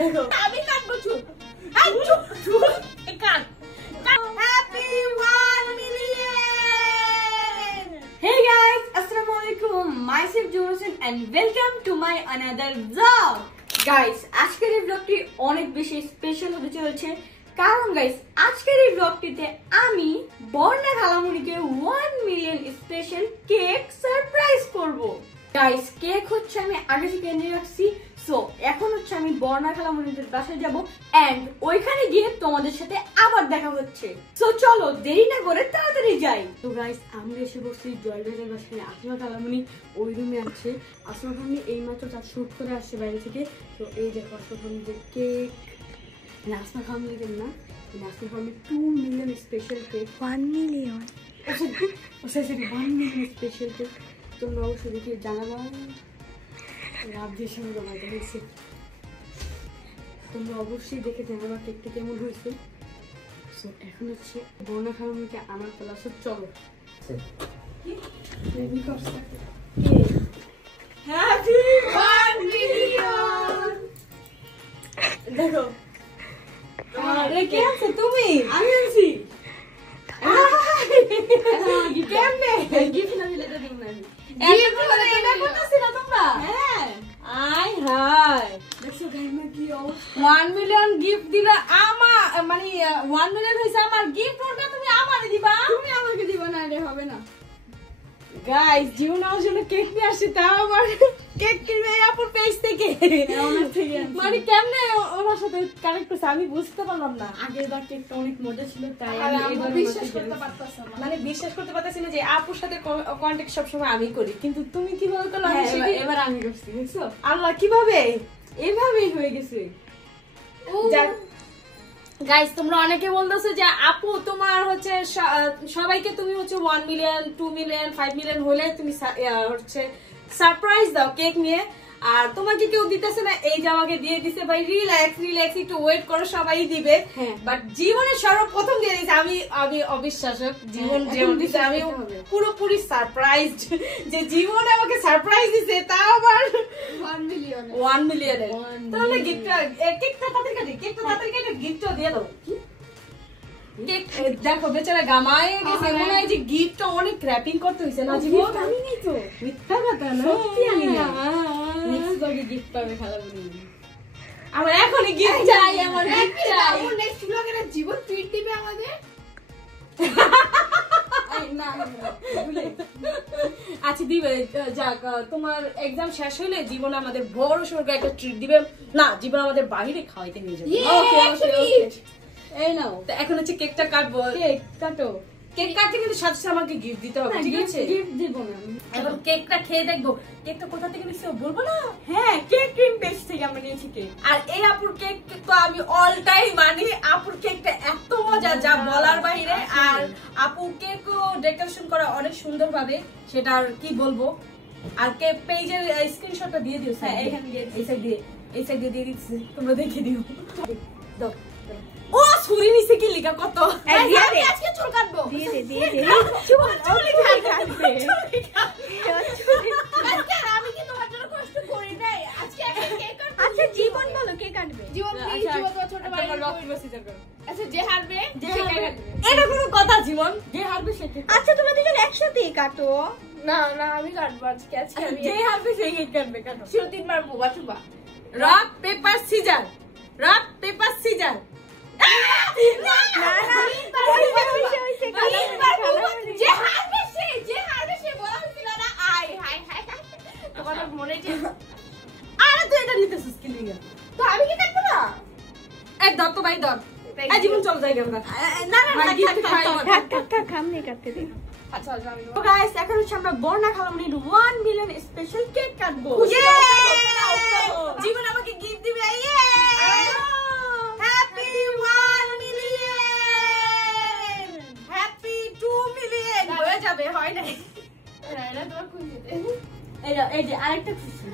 দেখো আমি কাটবো চুপ চুপ চুপ কাট happy 1 million Hey guys, assalamu alaikum. Myself Johnson and welcome to my another vlog. Guys, আজকের এই ব্লগটি অনেক বেশি স্পেশাল হতে চলেছে কারণ গাইস আজকের এই ব্লগটিতে আমি বর্ণা খালামুনিকে 1 মিলিয়ন স্পেশাল কেক সারপ্রাইজ করব। গাইস কেক হচ্ছে আমি আগে থেকে এনে রাখছি, সো এখন হচ্ছে আমি বর্ণা খালামুনিদের বাসায় যাব এন্ড ওইখানে গিয়ে তোমাদের সাথে আবার দেখা হচ্ছে। সো চলো দেরি না করে তাড়াতাড়ি যাই। তো গাইস আমরা এসে বসছি জয়রাজের বাসায়। আসমা খালামুনি ওই রুমে আছে। আসমা খালামুনি এইমাত্র তার শুট করে আসছে বাইরে থেকে। তো এই দেখো আসমা খালামুনিদের cake. Asma Khamli na Asma Khamli 2 million special cake 1 million ওসে 1 million special cake তোমরা অবশ্যই দেখে জানাবা লাভ দিয়ে সঙ্গে বাজে হয়েছে। তোমরা অবশ্যই দেখে জানাবা কেকটা কেমন হয়েছে। সো এখন হচ্ছে বর্ণা খালামুনিকে আমার পালা। সব চলো হ্যাপি 1 মিলিয়ন। দেখো আরে কে আছে তুমি? আমি আছি। কেমনে গিফট না দিলে তো দিন না। গিফট বলে এটা করতেছ না তোমরা? হ্যাঁ আই হাই দেখো গাইমা কি অবস্থা। 1 মিলিয়ন গিফট দিলা আমার মানে 1 মিলিয়ন হইছে আমার গিফট। ওটা তুমি আমারে দিবা? তুমি আমাকে দিবা না, এটা হবে না। গাইস জীবন আমার জন্য কেক নিয়ে আসছে, তাও আমার কেক কিনবে আপুর পেজ থেকে। মানে কেমনে ওনার সাথে কানেক্ট করছে আমি বুঝতে পারলাম না। আগের বার কেকটা অনেক মজা ছিল, তাই আমি এবার বিশ্বাস করতে পারতাম না। মানে বিশ্বাস করতে পারতাছি না যে আপুর সাথে কন্টাক্ট সব সময় আমি করি, কিন্তু তুমি কিভাবে করলে? এবার আমি করছি। দেখছো আল্লাহ কিভাবে এভাবেই হয়ে গেছে। গাইস তোমরা অনেকে বলতেছো যে আপু তোমার হচ্ছে সবাইকে তুমি হচ্ছে 1 মিলিয়ন 2 মিলিয়ন 5 মিলিয়ন হলে তুমি হচ্ছে সারপ্রাইজ দাও কেক নিয়ে, আর তোমাকে কেউ দিতেছে না। এই যে আমাকে দিয়ে দিছে ভাই, রিল্যাক্স রিল্যাক্স একটু ওয়েট করো সবাই দিবে। বাট জীবনে সর্বপ্রথম দিয়ে দিছে আমি অবিশ্বাসক। জীবন যেমন দিছে আমি পুরোপুরি সারপ্রাইজড যে জীবন আমাকে সারপ্রাইজ দিছে, তাও আবার 1 মিলিয়ন। তাহলে গিফটটা কেকটা তাড়াতাড়ি কাটি, কেকটা তাড়াতাড়ি কেটে গিফটটা দিয়ে দাও। কেক দেখো বেচারা গামায় গেছে, মনে হয় যে গিফটটা অনেক র‍্যাপিং করতে হইছে না। জীবন আমি নেই তো মিথ্যা কথা না, সত্যি আমি না। নেক্সট ব্লগে গিফট পাবে খালামুনি। আমার এখনই গিফট চাই, আমার গিফট চাই। নেক্সট ব্লগে না জীবন ট্রিট দিবে আমাদের। আচ্ছা দিবে, যাক তোমার এক্সাম শেষ হলে জীবন আমাদের বড় সড়ো একটা ট্রিট দিবে। না জীবন আমাদের বাইরে খাওয়াইতে নিয়ে যাবে। এই নাও তো এখন হচ্ছে কেকটা কাটবো। কেক কাটো। কেক কাটতে কিন্তু সাথে সাথে আমাকে গিফট দিতে হবে, ঠিক আছে? গিফট দেব না এখন, কেকটা খেয়ে দেখবো কেকটা কোথা থেকে নিয়েছি বলবো না। হ্যাঁ কেক ক্রিম পেজ থেকে আমরা নিয়েছি কেক। আর এই আপুর কেক তো আমি অল টাইম মানি। আপুর কেকটা এত মজা যা বলার বাইরে। আর আপু কেকও ডেকোরেশন করা অনেক সুন্দর ভাবে, সেটা আর কি বলবো। আর কেক পেজের স্ক্রিনশটটা দিয়ে দিও। হ্যাঁ এখানে দিয়ে এই সাইড দিয়ে দিচ্ছি, তোমরা দেখে দিও। দাও ও ছুরি নিছে কি লিখা কত। আমি আজকে চুল কাটবো। দিয়ে দে চুল কাটবে। আজকে আমি কি তোমার জন্য কষ্ট করি নাই? আজকে একটা কেক কাটবো। আচ্ছা জীবন বলো কে কাটবে? জীবন প্লিজ, জীবন তো ছোট ভাই রক প্রসিজার করো। আচ্ছা যে হারবে সে কাটবে। এটা কোনো কথা জীবন? যে হারবে সে কাটবে। আচ্ছা তোমরা দুজন একসাথেই কাটো। না না আমি কাটবো আজকে। আমি যে হারবে সেই কেক কাটবে। কাটো শুরু 3 বার বোবা চুবা। Rock paper scissor, rock paper scissor. জীবন চল যাই এখন হচ্ছে আমরা বর্ণা খালামুনির 1 মিলিয়ন স্পেশাল কেক কাটবো। জীবন আমাকে গিফট দিবে। হ্যাপি 1 মিলিয়ন, হ্যাপি 2 মিলিয়ন হয়ে যাবে। হয় না এটা তোমার খুশি। এই যে আরেকটা খুশি।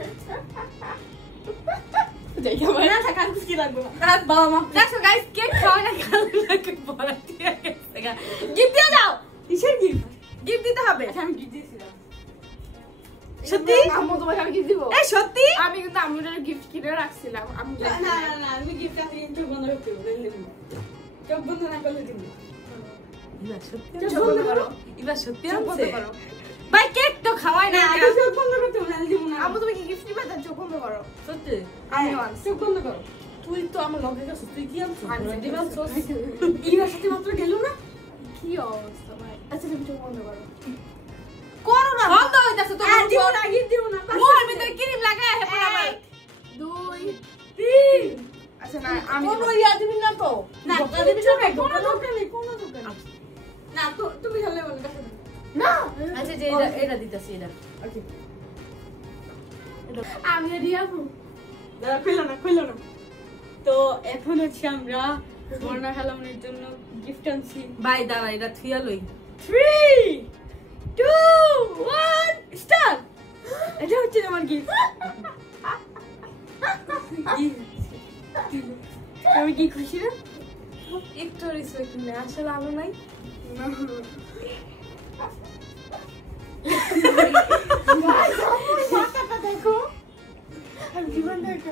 দেখো না থাকার খুশি লাগবে। রাত বাবা মা দেখো গাইস কেক খাওয়া না খাওয়া বড় ঠিক আছে। গিফট দিয়ে দাও। কিসের গিফট? গিফট দিতে হবে। আমি গিফট দিয়েছিলাম। সত্যি আম্মু তোমাকে আমি গিফট দিব এই সত্যি আমি কিন্তু আম্মুর জন্য গিফট কিনে রাখছিলাম আমি না না না আমি গিফট আছে চোখ বন্ধ করতে চোখ বন্ধ না করলে দিব এবার সত্যি চোখ বন্ধ করো এবার সত্যি চোখ বন্ধ আনছে করো ভাই কেক তো খাওয়াই না আগে চোখ বন্ধ করতে না দিব না আম্মু তুমি কি গিফট দিবা তার চোখ বন্ধ করো সত্যি আমি আনছি চোখ বন্ধ করো তুই তো আমার লগে গেছিস তুই কি আনছিস ইউনিভার্সিটি মাত্র গেল না কি অবস্থা ভাই আচ্ছা তুমি চোখ বন্ধ করো করো না বন্ধ হইতাছে তো দিব না গিফট দিব না মোর ভিতরে ক্রিম লাগায় হেপা আবার 2 3 আচ্ছা না আমি কোনো ইয়া দিবি না তো না দিবি না কোনো দরকার নেই কোনো দরকার নেই না তো তুমি হলে বল কাছে না আচ্ছা যে এটা দিতাছি এটা ওকে আমি রিয়াবু দাঁড়া খুলো না তো এখন হচ্ছে আমরা বর্ণা হালামনের জন্য গিফট আনছি ভাই দাঁড়া এটা থুইয়া লই 3 2 1 স্টার্ট এটা হচ্ছে আমার গিফট আমি কি খুশি না একটু রিসপেক্ট নেই আসলে আলো নাই দেখো আমি জীবন দেখো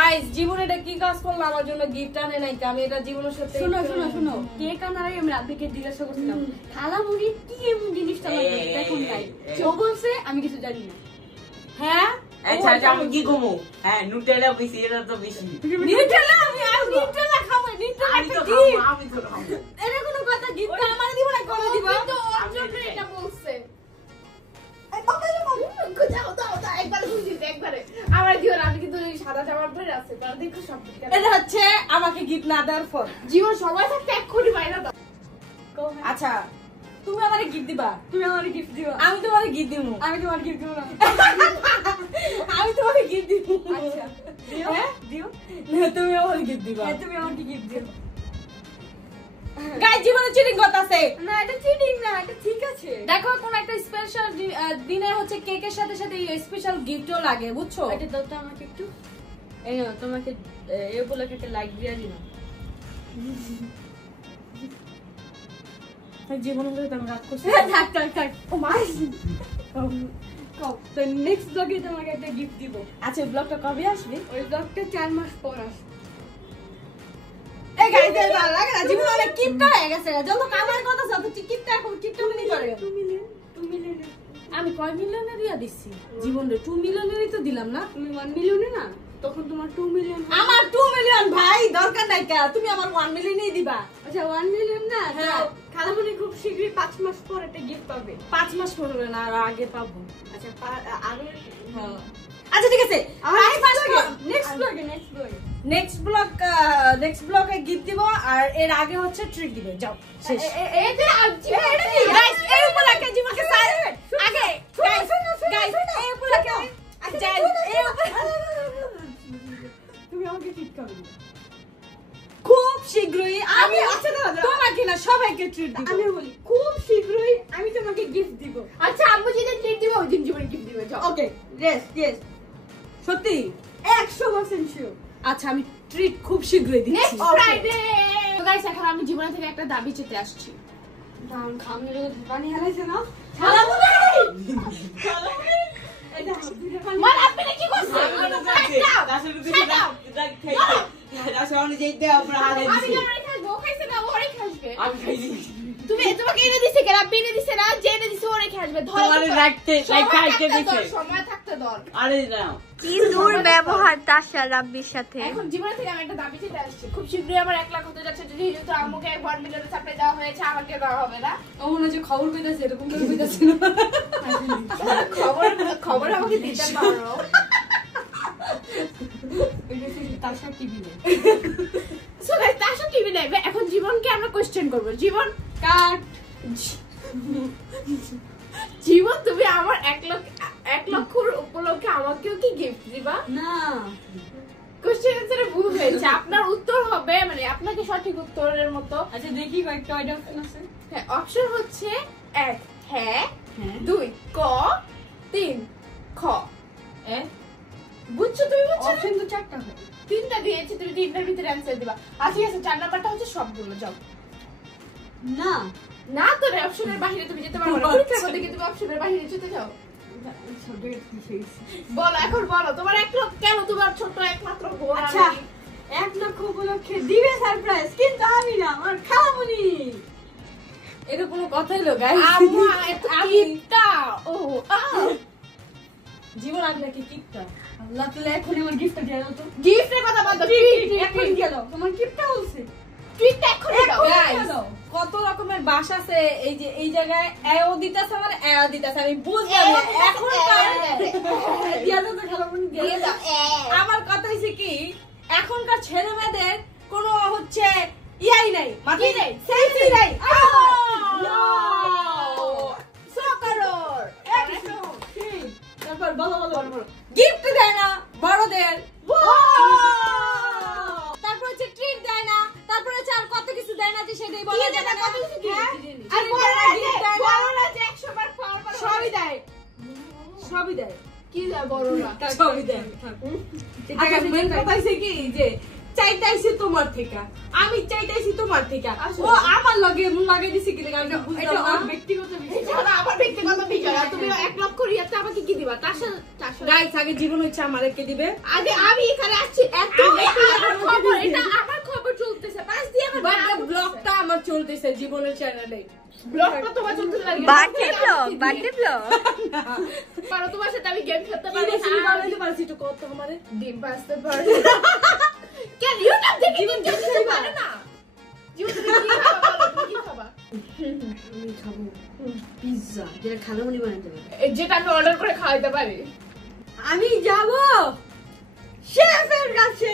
গাইস জীবনে এটা কি কাজ করলো আমার জন্য গিফট আনে নাই আমি এটা জীবনের সাথে শুনো কেক আনার আগে আমি রাতে জিজ্ঞাসা করছিলাম খালা মুড়ি কি এমন জিনিসটা লাগবে দেখুন তাই ও বলছে আমি কিছু জানি না হ্যাঁ আচ্ছা আচ্ছা আমি কি কমু হ্যাঁ নুটেলা বেশি এটা তো বেশি নিউটেলা আমি আর নিউটেলা খাবো নিউটেলা আমি তো একটা খাবো gift। আমি তো খাবো এটা কোনো কথা গিফট আমার দিব না করে দিব তো ওর জন্য এটা বলছে একবারে বুঝিস একবারে আমার দিও না আমি কিন্তু ওই সাদা জামার পরে আছে তার দেখো সব ঠিক আছে এটা হচ্ছে আমাকে গিফট না দেওয়ার ফল জীবন সবাই থাকতে এক কোটি বাইরে দাও আচ্ছা তুমি আমারে গিফট দিবা তুমি আমার গিফট দিও আমি তোমারে গিফট দিব আমি তোমার গিফট দিব না আমি তোমারে গিফট দিব আচ্ছা দিও হ্যাঁ? দিও না তুমি আমার গিফট দিবা তুমি আমাকে গিফট দিও গাইস জীবনে চিটিং করতেছে না এটা চিটিং না এটা ঠিক আছে দেখো কোন একটা স্পেশাল দিনে হচ্ছে কেকের সাথে সাথে স্পেশাল গিফটও লাগে বুঝছো এটা দাও তো আমাকে একটু এই নাও তোমাকে এই উপলক্ষে একটা লাইক দিয়ে দিলাম জীবনে যদি আমি রাগ করছি থাক ও মাই তো নেক্সট ব্লগে তোমাকে একটা গিফট দিব আচ্ছা ব্লগটা কবে আসবে ওই ব্লগটা 4 মাস পর আসবে এই গাইস এই ভালো লাগে না জীবনে অনেক কিপটা হয়ে গেছে যত কামার কথা যত কিপটা এখন কিপটা মিনি করে 2 মিলিয়ন আমি কয় মিলিয়নের ইয়া দিছি জীবনে 2 মিলিয়নেরই তো দিলাম না তুমি 1 মিলিয়নে না তখন তোমার 2 মিলিয়ন আমার 2 মিলিয়ন ভাই দরকার নাই কা তুমি আমার 1 মিলিয়নই দিবা আচ্ছা 1 মিলিয়ন না হ্যাঁ। খালামণি খুব শীঘ্রই 5 মাস পর একটা গিফট পাবে 5 মাস পরে না আর আগে পাবো আচ্ছা আরো হ্যাঁ আচ্ছা ঠিক আছে নেক্সট ব্লগে নেক্সট ব্লগে গিফট দিব আর এর আগে হচ্ছে ট্রিট দিবে যাও শেষ এই যে আজকে গাইস এই উপলক্ষে জীবনকে আগে গাইস এই উপলক্ষে তুমি আমাকে ট্রিট করবে খুব শীঘ্রই আমি তোমাকে না সবাইকে ট্রিট দিব আমি বলি খুব শীঘ্রই আমি তোমাকে গিফট দিব আচ্ছা আম্মু যেদিন ট্রিট দিবে ওই দিন জীবন গিফট দিবে যাও ওকে ইয়েস সত্যি 100% শিওর আচ্ছা আমি ট্রিট খুব শীঘ্রই দিচ্ছি নেক্সট ফ্রাইডে তো গাইস এখন আমি জীবন থেকে একটা দাবি চেতে আসছি দাম খামনে যদি পানি হারাইছে না এটা মা আপনি কি করছেন আমি ও খাইছে না ওরে খাসবে খাইছি তুমি তোমাকে এনে দিছে কেন আপনি এনে দিছে না যে এনে দিছে ওরে খাসবে ধরো তোমারে রাখতে খাইতে দিছে সময় থাকতে দর আরে না কি দুর্ব্যবহার তাশা রাব্বির সাথে। এখন জীবন থেকে আমি একটা দাবি চেতে আসছি খুব শীঘ্রই আমার 1 লাখ হতে যাচ্ছে যদি যেহেতু আম্মুকে 1 মিলিয়নের সাপ্লাই দেওয়া হয়েছে আমাকে দেওয়া হবে না ও মনে হচ্ছে খবর কইতাছে এরকম করে কইতাছে খবর আমাকে দিতে পারো তাশা টিভি সো গাইস তাশা টিভি নেবে এখন জীবনকে আমরা কোশ্চেন করব জীবন কাট জীবন তুমি আমার 1 লক্ষর উপলক্ষে আমাকেও কি গিফট দিবা না কোশ্চেন আনসারে ভুল হয়েছে আপনার উত্তর হবে মানে আপনাকে সঠিক উত্তরের মতো আচ্ছা দেখি কয়েকটা অপশন আছে হ্যাঁ অপশন হচ্ছে 1 হ্যাঁ হ্যাঁ 2 ক 3 খ বুঝছো তুমি বুঝছো অপশন তো 4টা হয় 3টা দিয়েছি তুমি 3টার ভিতরে অ্যানসার দিবা আর ঠিক আছে 4 নাম্বারটা হচ্ছে সবগুলো যাও না না তো অপশনের বাইরে তুমি যেতে পারবে না পরীক্ষার মধ্যে কি তুমি অপশনের বাইরে যেতে চাও বলো এখন বলো তোমার 1 লক্ষ কেন তোমার ছোট একমাত্র বোন আচ্ছা 1 লক্ষ উপলক্ষে দিবে সারপ্রাইজ, কিন্তু আমি না, আমার খালামণি। এটা কোনো কথা হলো গাইস? আম্মু এত কিপটা ও জীবন আপনাকে কিপটা। আল্লাহ তাআলা এখন আমার গিফটটা দিয়ে দাও তো। গিফটের কথা বাদ দাও এখন গেল তোমার গিফটটা বলছে। টুইটটা এখন দাও গাইস কত রকমের বাস আছে এই যে এই জায়গায় এও দিতাছে মানে এও দিতাছে আমি বুঝলাম না। এখন দিয়া দাও তো খালামণি, দিয়ে দাও। আমার কথা হইছে কি এখনকার ছেলে মেয়েদের কোনো হচ্ছে ইয়াই নাই মাটি নাই সেলফি নাই সকারর তারপর বলো বলো বলো। গিফট দেয় না বড়দের তারপর হচ্ছে ট্রিট দেয় না তারপর হচ্ছে আর কত কিছু দেয় না যে সেটাই বলা যায় না কত কিছু দেয় আর বড়রা যে 100 বার খাওয়ার পর সবই দেয় সবই দেয় কি দেয় বড়রা সবই দেয় আচ্ছা মেন কথা হইছে কি যে চাইতাইছি তোমার থেকে আমি চাইতাইছি তোমার থেকে ও আমার লগে লাগাই দিছে কি লাগা আমি বুঝলাম না ব্যক্তিগত বিষয়। এটা আমার ব্যক্তিগত বিষয় আর তুমি 1 লক্ষ রিয়াতে আমাকে কি দিবা 400 গাইস আগে জীবন হচ্ছে আমাদেরকে দিবে আগে আমি এখানে আসছি এত আমার খবর এটা আমার খবর চলতেছে পাঁচ দিয়ে আমার বাট ব্লগটা আমার চলতেছে জীবনের চ্যানেলে ব্লগটা তোমার চলতে লাগে বার্থডে ব্লগ পারো তোমার সাথে আমি গেম খেলতে কি পারি রেসিপি বানাইতে পারছি একটু কত আমারে ডিম পাস্তা পারি কেন ইউটিউব দেখে জীবন চলতে পারে না জীবন তুমি কি খাবা বলো তুমি কি খাবা আমি খাবো পিজ্জা, যেটা খালামণি বানাতে পারে। যেটা আমি অর্ডার করে খাওয়াইতে পারি আমি যাব শেফের কাছে।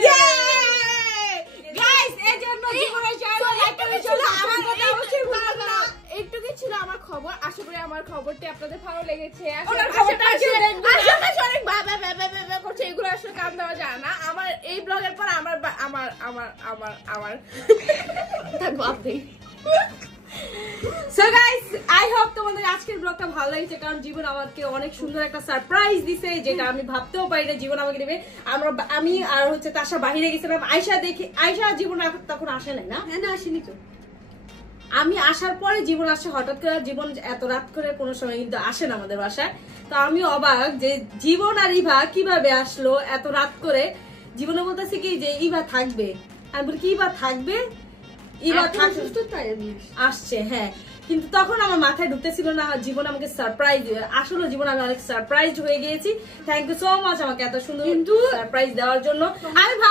গাইস এই জন্য জীবনের চ্যানেল একটা ছিল আমার কথা অবশ্যই বলবেন না এইটুকুই ছিল আমার খবর আশা করি আমার খবরটি আপনাদের ভালো লেগেছে ওনার খবরটা আসলে দেখবেন না। আশেপাশে অনেক বা করছে এগুলো আসলে কান দেওয়া যায় না আমার এই ব্লগের পর আমার থাকবো আপনি সো গাইস আই হোপ তোমাদের আজকের ব্লগটা ভালো লাগছে কারণ জীবন আমাকে অনেক সুন্দর একটা সারপ্রাইজ দিছে যেটা আমি ভাবতেও পারি না জীবন আমাকে দেবে আমি আর হচ্ছে তাশা বাইরে গেছিলাম আয়শা জীবন তখন আসে নাই না হ্যাঁ না, আসেনি তো। আমি আসার পরে জীবন আসে হঠাৎ করে জীবন এত রাত করে কোনো সময় কিন্তু আসে না আমাদের বাসায় তো আমি অবাক যে জীবন আর ইভা কিভাবে আসলো এত রাত করে জীবনে বলতেছে কি যে ইভা থাকবে আমি বলি কি ইভা থাকবে ইভা থাকবে সুস্থ তাই আমি আসি। আসছে হ্যাঁ কিন্তু তখন আমার মাথায় ঢুকতেছিল না জীবন আমাকে সারপ্রাইজ আসলে জীবন আমি অনেক সারপ্রাইজ হয়ে গিয়েছি থ্যাংক ইউ সো মাচ আমাকে এত সুন্দর কিন্তু সারপ্রাইজ দেওয়ার জন্য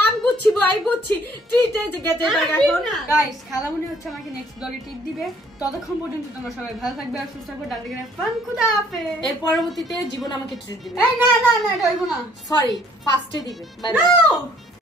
আমি বুঝছি ট্রিট গেছে এখন গাইস খালামণি হচ্ছে আমাকে নেক্সট ব্লগে টিপ দিবে। ততক্ষণ পর্যন্ত তোমরা সবাই ভালো থাকবে আর সুস্থ থাকবে। ডান্ডি গেলে ফান, খুদা হাফেজ। এর পরবর্তীতে জীবন আমাকে ট্রিট দিবে এই না না না, এটা হইব না। সরি ফার্স্টে দিবে বাই বাই No!